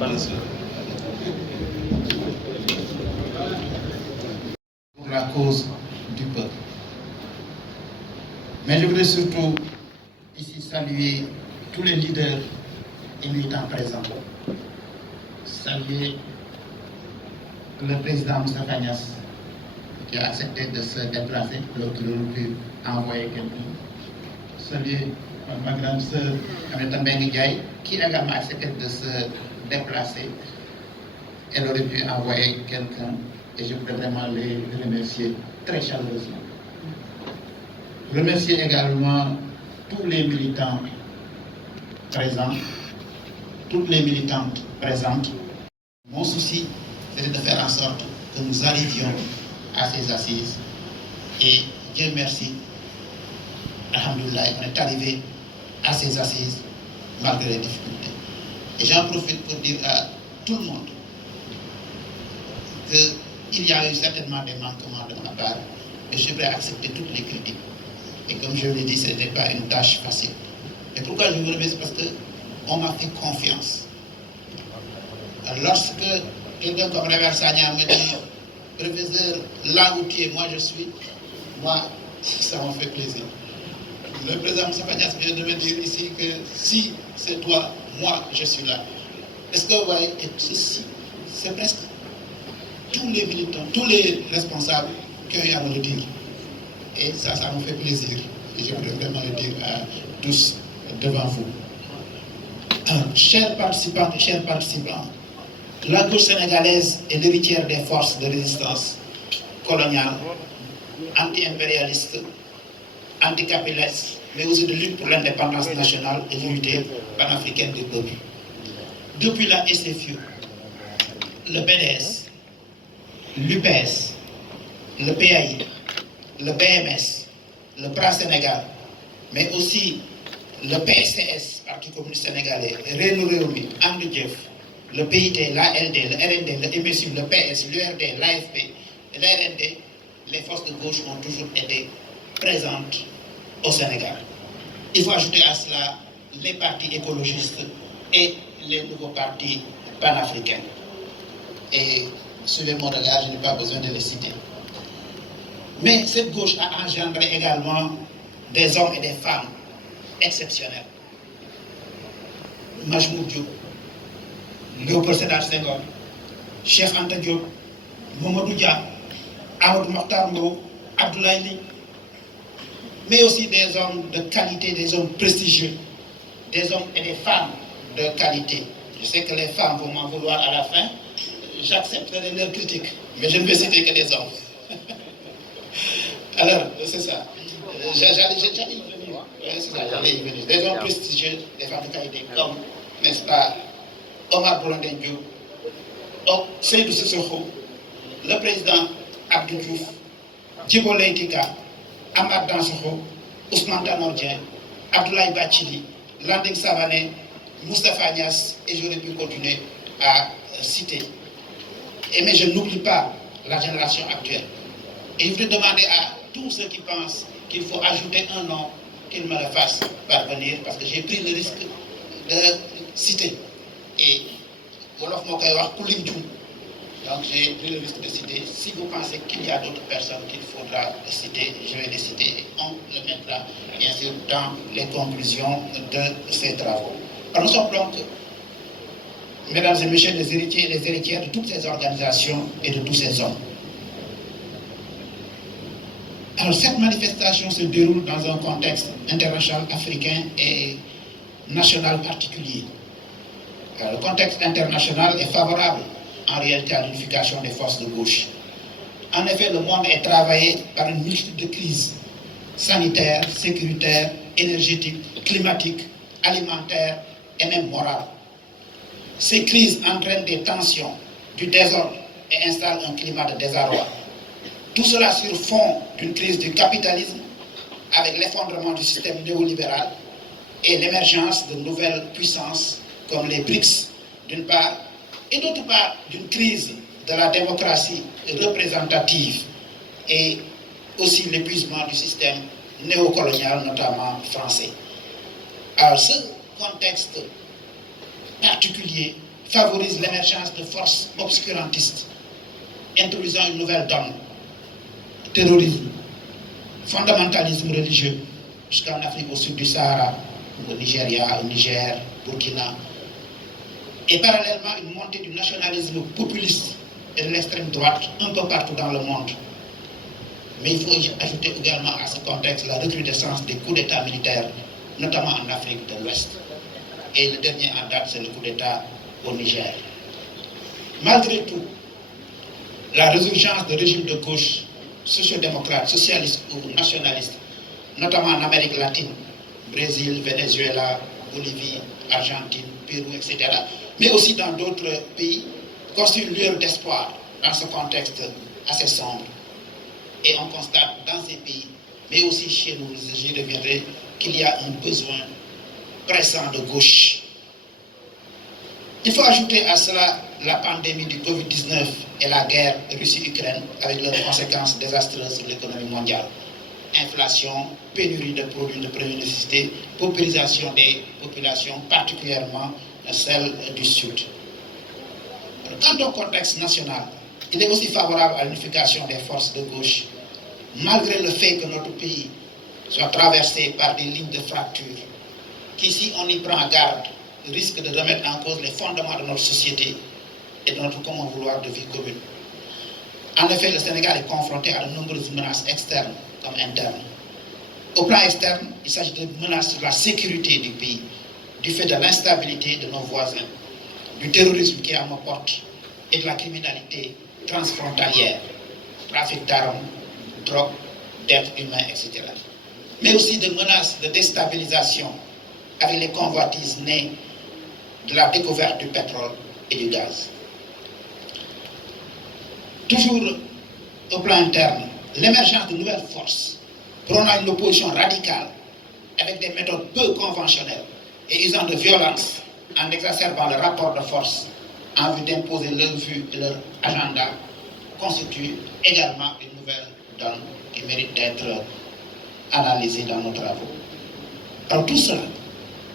Pour la cause du peuple. Mais je voudrais surtout ici saluer tous les leaders et militants présents. Saluer le président Moustapha Niasse qui a accepté de se déplacer alors qu'il aurait pu envoyer quelqu'un. Saluer ma grande sœur Aminata Mbengue Ndiaye qui également a accepté de se déplacer. Elle aurait pu envoyer quelqu'un et je voudrais vraiment les remercier très chaleureusement. Remercier également tous les militants présents, toutes les militantes présentes. Mon souci, c'était de faire en sorte que nous arrivions à ces assises. Et Dieu merci, alhamdoulilah, on est arrivé à ces assises malgré les difficultés. Et j'en profite pour dire à tout le monde qu'il y a eu certainement des manquements de ma part, mais je suis prêt à accepter toutes les critiques. Et comme je l'ai dit, ce n'était pas une tâche facile. Et pourquoi je vous remercie? Parce qu'on m'a fait confiance. Lorsque quelqu'un comme Révère Sagna me dit, professeur, là où tu es, moi je suis, moi, ça m'a fait plaisir. Le président Moustapha Niasse vient de me dire ici que si c'est toi, moi je suis là. Est-ce que vous voyez, ceci, c'est presque tous les militants, tous les responsables qui ont eu à me le dire. Et ça me fait plaisir. Et je voudrais vraiment le dire à tous devant vous. Chers participantes et chers participants, la gauche sénégalaise est l'héritière des forces de résistance coloniale, anti-impérialiste, anticapitaliste, mais aussi de lutte pour l'indépendance nationale et l'unité panafricaine du peuple. Depuis la SFU, le BDS, l'UPS, le PAI, le BMS, le PRA Sénégal, mais aussi le PSCS, Parti communiste sénégalais, Réunion Réumi, Andjef, le PIT, l'ALD, le RND, le MSU, le PS, l'URD, l'AFP, l'RND, les forces de gauche ont toujours été présentes au Sénégal. Il faut ajouter à cela les partis écologistes et les nouveaux partis panafricains. Et suivez mon regard, je n'ai pas besoin de les citer. Mais cette gauche a engendré également des hommes et des femmes exceptionnels. Majmoud Diop, Léopold Sédar Senghor, Cheikh Anta Diop, Mamadou Dia, Amadou Mokhtar Mbow, Abdoulaye Ly, mais aussi des hommes de qualité, des hommes prestigieux, des hommes et des femmes de qualité. Je sais que les femmes vont m'en vouloir à la fin, j'accepterai leurs critiques, mais je ne vais citer que des hommes. Alors, c'est ça. J'allais y venir. C'est ça, j'allais y venir. Des hommes prestigieux, des femmes de qualité, comme, n'est-ce pas, Omar Blondin Diop, Seydou Sissoko, le président Abdou Diouf, Djibo Leïtika, Amad Dansokho, Ousmane Tanor Dieng, Abdoulaye Bathily, Landing Savané, Moustapha Niasse, et j'aurais pu continuer à citer. Mais je n'oublie pas la génération actuelle. Et je voudrais demander à tous ceux qui pensent qu'il faut ajouter un nom, qu'ils me le fassent parvenir, parce que j'ai pris le risque de citer. Et Wolof Mokaïwak Koulimdjoum. Donc j'ai pris le risque de citer. Si vous pensez qu'il y a d'autres personnes qu'il faudra citer, je vais les citer et on le mettra bien sûr dans les conclusions de ces travaux. Alors nous sommes donc, mesdames et messieurs, les héritiers et les héritières de toutes ces organisations et de tous ces hommes. Alors cette manifestation se déroule dans un contexte international, africain et national particulier. Le contexte international est favorable en réalité à l'unification des forces de gauche. En effet, le monde est travaillé par une multitude de crises sanitaires, sécuritaires, énergétiques, climatiques, alimentaires et même morales. Ces crises entraînent des tensions, du désordre et installent un climat de désarroi. Tout cela sur fond d'une crise du capitalisme avec l'effondrement du système néolibéral et l'émergence de nouvelles puissances comme les BRICS d'une part et d'autre part d'une crise de la démocratie représentative et aussi l'épuisement du système néocolonial, notamment français. Alors ce contexte particulier favorise l'émergence de forces obscurantistes, introduisant une nouvelle donne, terrorisme, fondamentalisme religieux, jusqu'en Afrique au sud du Sahara, au Nigeria, au Niger, Burkina, et parallèlement une montée du nationalisme populiste et de l'extrême droite un peu partout dans le monde. Mais il faut ajouter également à ce contexte la recrudescence des coups d'État militaires, notamment en Afrique de l'Ouest. Et le dernier en date, c'est le coup d'État au Niger. Malgré tout, la résurgence de régimes de gauche, sociodémocrates, socialistes ou nationalistes, notamment en Amérique latine, Brésil, Venezuela, Bolivie, Argentine, Pérou, etc., mais aussi dans d'autres pays, constitue une lueur d'espoir dans ce contexte assez sombre. Et on constate dans ces pays, mais aussi chez nous, j'y reviendrai, qu'il y a un besoin pressant de gauche. Il faut ajouter à cela la pandémie du Covid-19 et la guerre Russie-Ukraine avec leurs conséquences désastreuses sur l'économie mondiale. Inflation, pénurie de produits de première nécessité, paupérisation des populations, particulièrement celles du Sud. Quant au contexte national, il est aussi favorable à l'unification des forces de gauche, malgré le fait que notre pays soit traversé par des lignes de fracture, qui, si on y prend garde, risquent de remettre en cause les fondements de notre société et de notre commun vouloir de vie commune. En effet, le Sénégal est confronté à de nombreuses menaces externes comme internes. Au plan externe, il s'agit de menaces sur la sécurité du pays, du fait de l'instabilité de nos voisins, du terrorisme qui est à nos portes et de la criminalité transfrontalière, trafic d'armes, drogue, d'êtres humains, etc. Mais aussi de menaces de déstabilisation avec les convoitises nées de la découverte du pétrole et du gaz. Toujours au plan interne, l'émergence de nouvelles forces prônant une opposition radicale avec des méthodes peu conventionnelles et usant de violence en exacerbant le rapport de force en vue d'imposer leur vue et leur agenda constitue également une nouvelle donne qui mérite d'être analysée dans nos travaux. Alors tout cela,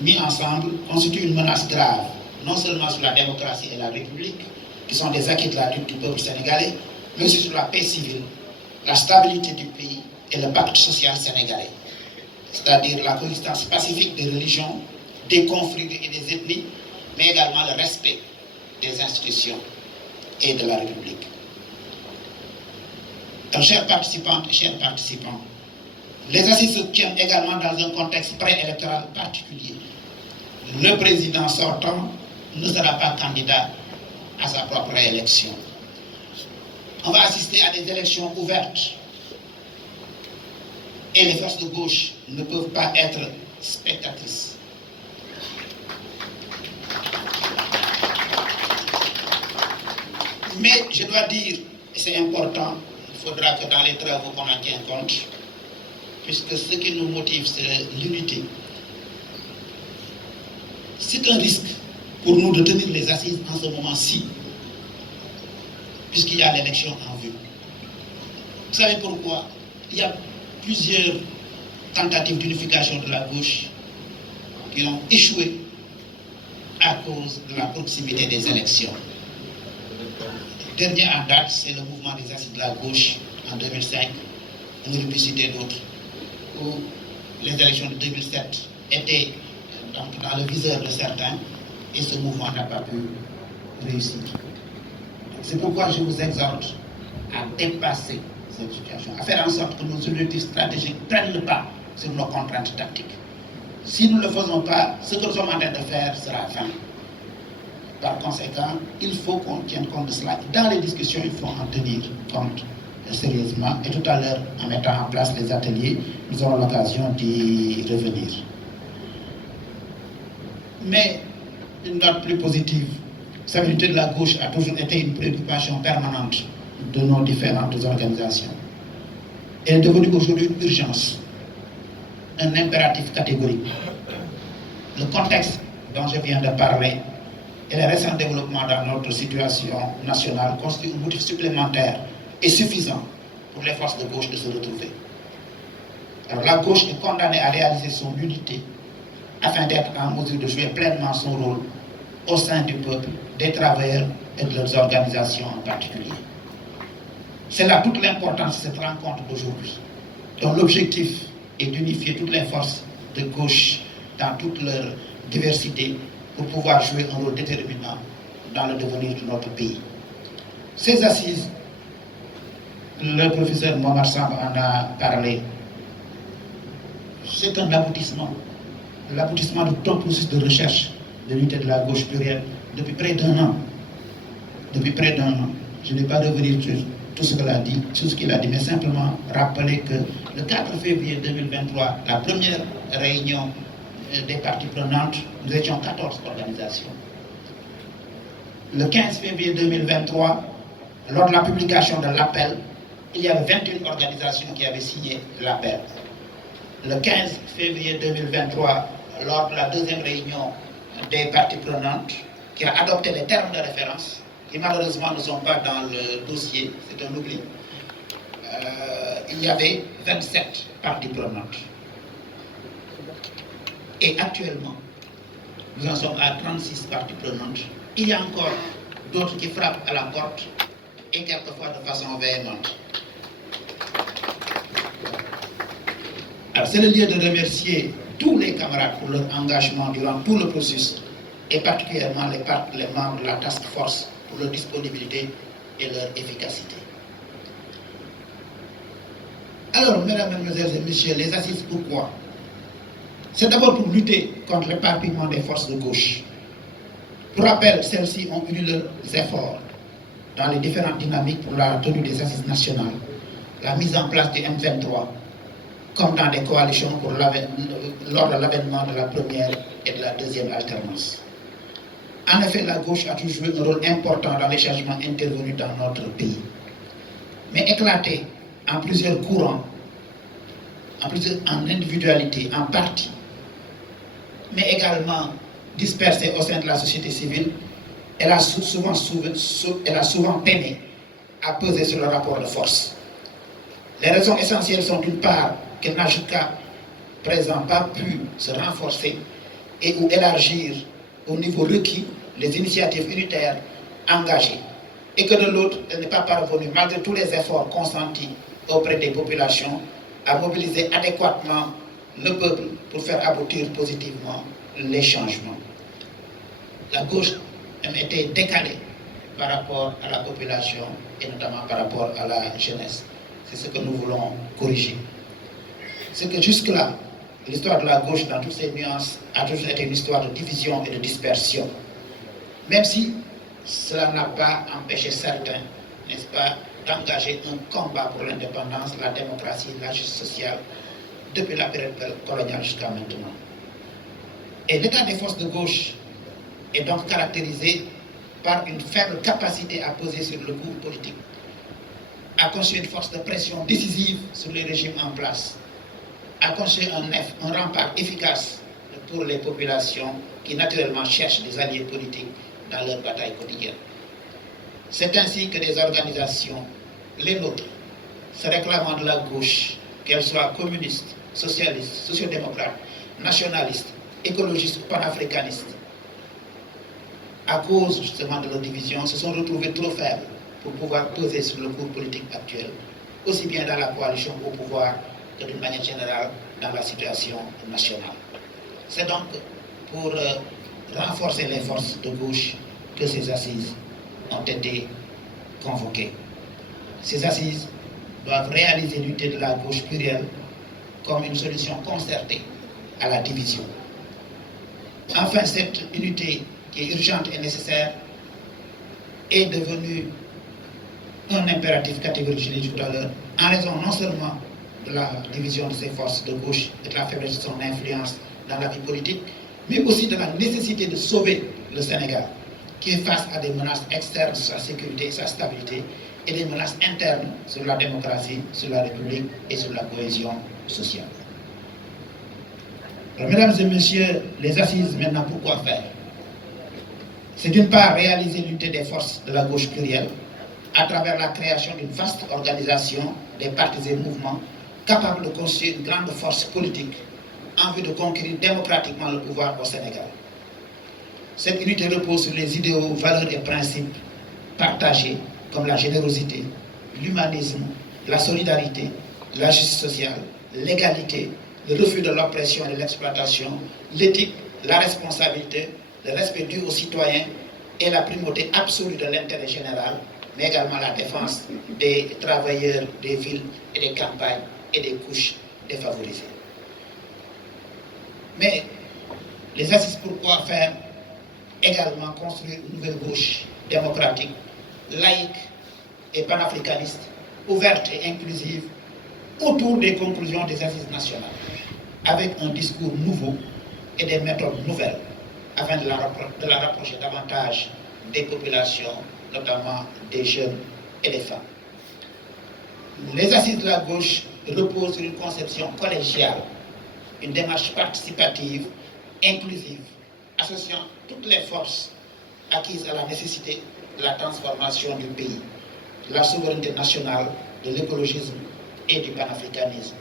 mis ensemble, constitue une menace grave, non seulement sur la démocratie et la République, qui sont des acquis de la lutte du peuple sénégalais, mais aussi sur la paix civile, la stabilité du pays et le pacte social sénégalais, c'est-à-dire la coexistence pacifique des religions, des conflits et des ethnies, mais également le respect des institutions et de la République. Alors, chers participantes et chers participants, les assises se tiennent également dans un contexte préélectoral particulier. Le président sortant ne sera pas candidat à sa propre élection. On va assister à des élections ouvertes et les forces de gauche ne peuvent pas être spectatrices. Mais je dois dire, et c'est important, il faudra que dans les travaux qu'on en tienne compte, puisque ce qui nous motive, c'est l'unité. C'est un risque pour nous de tenir les assises en ce moment-ci, puisqu'il y a l'élection en vue. Vous savez pourquoi? Il y a plusieurs tentatives d'unification de la gauche qui ont échoué à cause de la proximité des élections. Le dernier en date, c'est le mouvement des assises de la gauche en 2005, on aurait pu citer d'autres, où les élections de 2007 étaient donc dans le viseur de certains et ce mouvement n'a pas pu réussir. C'est pourquoi je vous exhorte à dépasser cette situation, à faire en sorte que nos objectifs stratégiques prennent le pas sur nos contraintes tactiques. Si nous ne le faisons pas, ce que nous sommes en train de faire sera vain. Par conséquent, il faut qu'on tienne compte de cela. Dans les discussions, il faut en tenir compte sérieusement. Et tout à l'heure, en mettant en place les ateliers, nous aurons l'occasion d'y revenir. Mais une note plus positive, la stabilité de la gauche a toujours été une préoccupation permanente de nos différentes organisations. Elle est devenue aujourd'hui une urgence, un impératif catégorique. Le contexte dont je viens de parler et les récents développements dans notre situation nationale constituent un motif supplémentaire et suffisant pour les forces de gauche de se retrouver. Alors la gauche est condamnée à réaliser son unité afin d'être en mesure de jouer pleinement son rôle au sein du peuple, des travailleurs et de leurs organisations en particulier. C'est là toute l'importance de cette rencontre d'aujourd'hui, dont l'objectif est d'unifier toutes les forces de gauche dans toute leur diversité pour pouvoir jouer un rôle déterminant dans le devenir de notre pays. Ces assises, le professeur Mohamed Samb en a parlé, c'est un aboutissement, l'aboutissement de tout processus de recherche de l'unité de la gauche plurielle depuis près d'un an. Depuis près d'un an. Je ne vais pas revenir sur tout ce qu'il a dit, mais simplement rappeler que le 4 février 2023, la première réunion des parties prenantes, nous étions 14 organisations. Le 15 février 2023, lors de la publication de l'appel, il y avait 21 organisations qui avaient signé l'appel. Le 15 février 2023, lors de la deuxième réunion des parties prenantes, qui a adopté les termes de référence, qui malheureusement ne sont pas dans le dossier, c'est un oubli, il y avait 27 parties prenantes. Et actuellement, nous en sommes à 36 parties prenantes. Il y a encore d'autres qui frappent à la porte et quelquefois de façon véhémente. Alors c'est le lieu de remercier tous les camarades pour leur engagement durant tout le processus et particulièrement les membres de la task force pour leur disponibilité et leur efficacité. Alors, mesdames, mesdemoiselles et messieurs, les assises, pourquoi? C'est d'abord pour lutter contre l'éparpillement des forces de gauche. Pour rappel, celles-ci ont uni leurs efforts dans les différentes dynamiques pour la tenue des assises nationales, la mise en place du M23, comme dans des coalitions lors de l'avènement de la première et de la deuxième alternance. En effet, la gauche a toujours joué un rôle important dans les changements intervenus dans notre pays, mais éclaté en plusieurs courants, en individualité, en partis, mais également dispersée au sein de la société civile, elle a souvent peiné à peser sur le rapport de force. Les raisons essentielles sont d'une part qu'elle n'a jusqu'à présent pas pu se renforcer et ou élargir au niveau requis les initiatives unitaires engagées, et que de l'autre, elle n'est pas parvenue, malgré tous les efforts consentis auprès des populations, à mobiliser adéquatement le peuple pour faire aboutir positivement les changements. La gauche a été décalée par rapport à la population et notamment par rapport à la jeunesse. C'est ce que nous voulons corriger. C'est que jusque-là, l'histoire de la gauche dans toutes ses nuances a toujours été une histoire de division et de dispersion. Même si cela n'a pas empêché certains, n'est-ce pas, d'engager un combat pour l'indépendance, la démocratie, la justice sociale, depuis la période coloniale jusqu'à maintenant. Et l'état des forces de gauche est donc caractérisé par une faible capacité à peser sur le cours politique, à construire une force de pression décisive sur les régimes en place, à construire un rempart efficace pour les populations qui naturellement cherchent des alliés politiques dans leur bataille quotidienne. C'est ainsi que des organisations, les nôtres, se réclamant de la gauche, qu'elles soient communistes, socialistes, sociodémocrates, nationalistes, écologistes ou panafricanistes, à cause justement de leur division, se sont retrouvées trop faibles pour pouvoir peser sur le cours politique actuel, aussi bien dans la coalition au pouvoir que d'une manière générale dans la situation nationale. C'est donc pour renforcer les forces de gauche que ces assises ont été convoquées. Ces assises doivent réaliser l'unité de la gauche plurielle comme une solution concertée à la division. Enfin, cette unité qui est urgente et nécessaire est devenue un impératif catégorique, je l'ai dit tout à l'heure, en raison non seulement de la division de ces forces de gauche et de la faiblesse de son influence dans la vie politique, mais aussi de la nécessité de sauver le Sénégal, qui est face à des menaces externes sur sa sécurité et sa stabilité, et des menaces internes sur la démocratie, sur la République et sur la cohésion sociale. Alors, mesdames et messieurs, les assises maintenant, pourquoi faire? C'est d'une part réaliser l'unité des forces de la gauche plurielle à travers la création d'une vaste organisation des partis et mouvements capables de construire une grande force politique en vue de conquérir démocratiquement le pouvoir au Sénégal. Cette unité repose sur les idéaux, valeurs et principes partagés comme la générosité, l'humanisme, la solidarité, la justice sociale, l'égalité, le refus de l'oppression et de l'exploitation, l'éthique, la responsabilité, le respect dû aux citoyens et la primauté absolue de l'intérêt général, mais également la défense des travailleurs des villes et des campagnes et des couches défavorisées. Mais les assises pour quoi faire également construire une nouvelle gauche démocratique, laïque et panafricaniste, ouverte et inclusive autour des conclusions des assises nationales, avec un discours nouveau et des méthodes nouvelles, afin de la rapprocher davantage des populations, notamment des jeunes et des femmes. Les assises de la gauche reposent sur une conception collégiale, une démarche participative, inclusive, associant toutes les forces acquises à la nécessité de la transformation du pays, de la souveraineté nationale, de l'écologisme et du panafricanisme.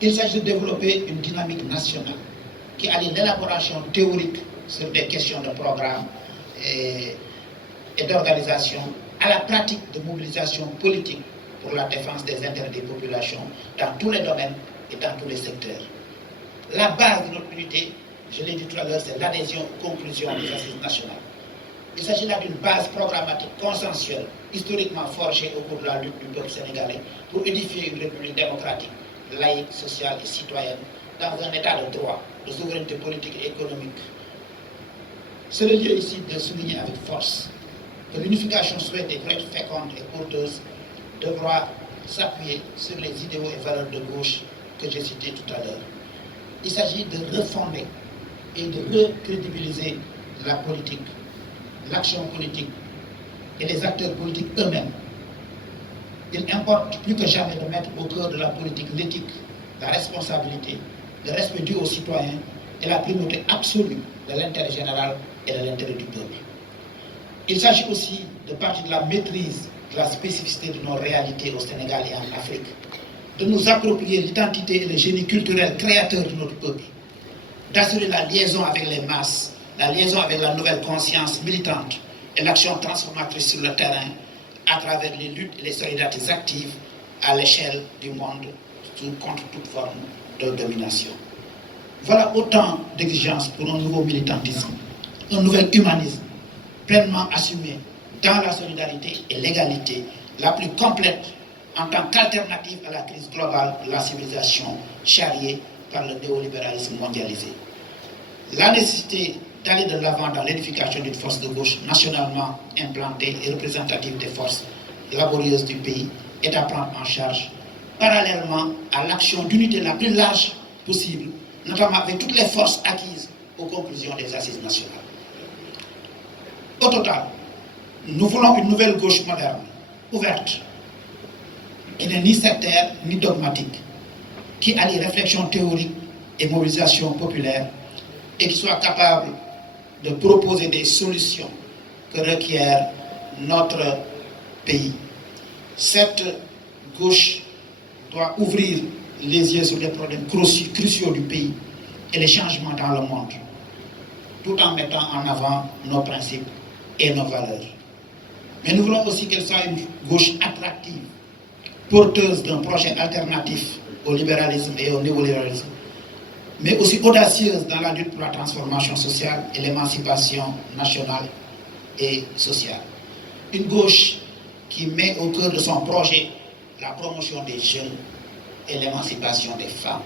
Il s'agit de développer une dynamique nationale qui allie l'élaboration théorique sur des questions de programme et d'organisation à la pratique de mobilisation politique pour la défense des intérêts des populations dans tous les domaines et dans tous les secteurs. La base de notre unité, je l'ai dit tout à l'heure, c'est l'adhésion aux conclusions des assises nationales. Il s'agit là d'une base programmatique consensuelle, historiquement forgée au cours de la lutte du peuple sénégalais pour édifier une république démocratique, laïque, sociale et citoyenne dans un état de droit, de souveraineté politique et économique. C'est le lieu ici de souligner avec force que l'unification souhaitée pour être féconde et porteuse devra s'appuyer sur les idéaux et valeurs de gauche que j'ai cités tout à l'heure. Il s'agit de refonder et de recrédibiliser la politique, l'action politique et les acteurs politiques eux-mêmes. Il importe plus que jamais de mettre au cœur de la politique l'éthique, la responsabilité, le respect dû aux citoyens et la primauté absolue de l'intérêt général et de l'intérêt du peuple. Il s'agit aussi de partir de la maîtrise de la spécificité de nos réalités au Sénégal et en Afrique, de nous approprier l'identité et le génie culturel créateur de notre peuple, d'assurer la liaison avec les masses, la liaison avec la nouvelle conscience militante et l'action transformatrice sur le terrain à travers les luttes et les solidarités actives à l'échelle du monde contre toute forme de domination. Voilà autant d'exigences pour un nouveau militantisme, un nouvel humanisme pleinement assumé dans la solidarité et l'égalité la plus complète en tant qu'alternative à la crise globale de la civilisation charriée par le néolibéralisme mondialisé. La nécessité d'aller de l'avant dans l'édification d'une force de gauche nationalement implantée et représentative des forces laborieuses du pays est à prendre en charge parallèlement à l'action d'unité la plus large possible, notamment avec toutes les forces acquises aux conclusions des assises nationales. Au total, nous voulons une nouvelle gauche moderne, ouverte, qui n'est ni sectaire ni dogmatique, qui allie réflexion théorique et mobilisation populaire et qui soit capable de proposer des solutions que requiert notre pays. Cette gauche doit ouvrir les yeux sur les problèmes cruciaux du pays et les changements dans le monde, tout en mettant en avant nos principes et nos valeurs. Mais nous voulons aussi qu'elle soit une gauche attractive, porteuse d'un projet alternatif au libéralisme et au néolibéralisme, mais aussi audacieuse dans la lutte pour la transformation sociale et l'émancipation nationale et sociale. Une gauche qui met au cœur de son projet la promotion des jeunes et l'émancipation des femmes.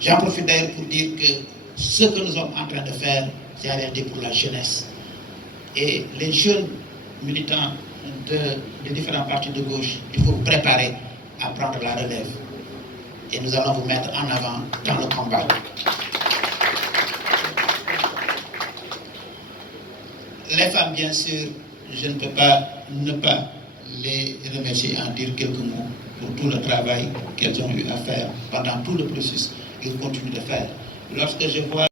J'en profite d'ailleurs pour dire que ce que nous sommes en train de faire, c'est en réalité pour la jeunesse. Et les jeunes militants des différents partis de gauche, il faut vous préparer à prendre la relève. Et nous allons vous mettre en avant dans le combat. Les femmes, bien sûr, je ne peux pas ne pas les remercier et en dire quelques mots pour tout le travail qu'elles ont eu à faire pendant tout le processus qu'ils continuent de faire. Lorsque je vois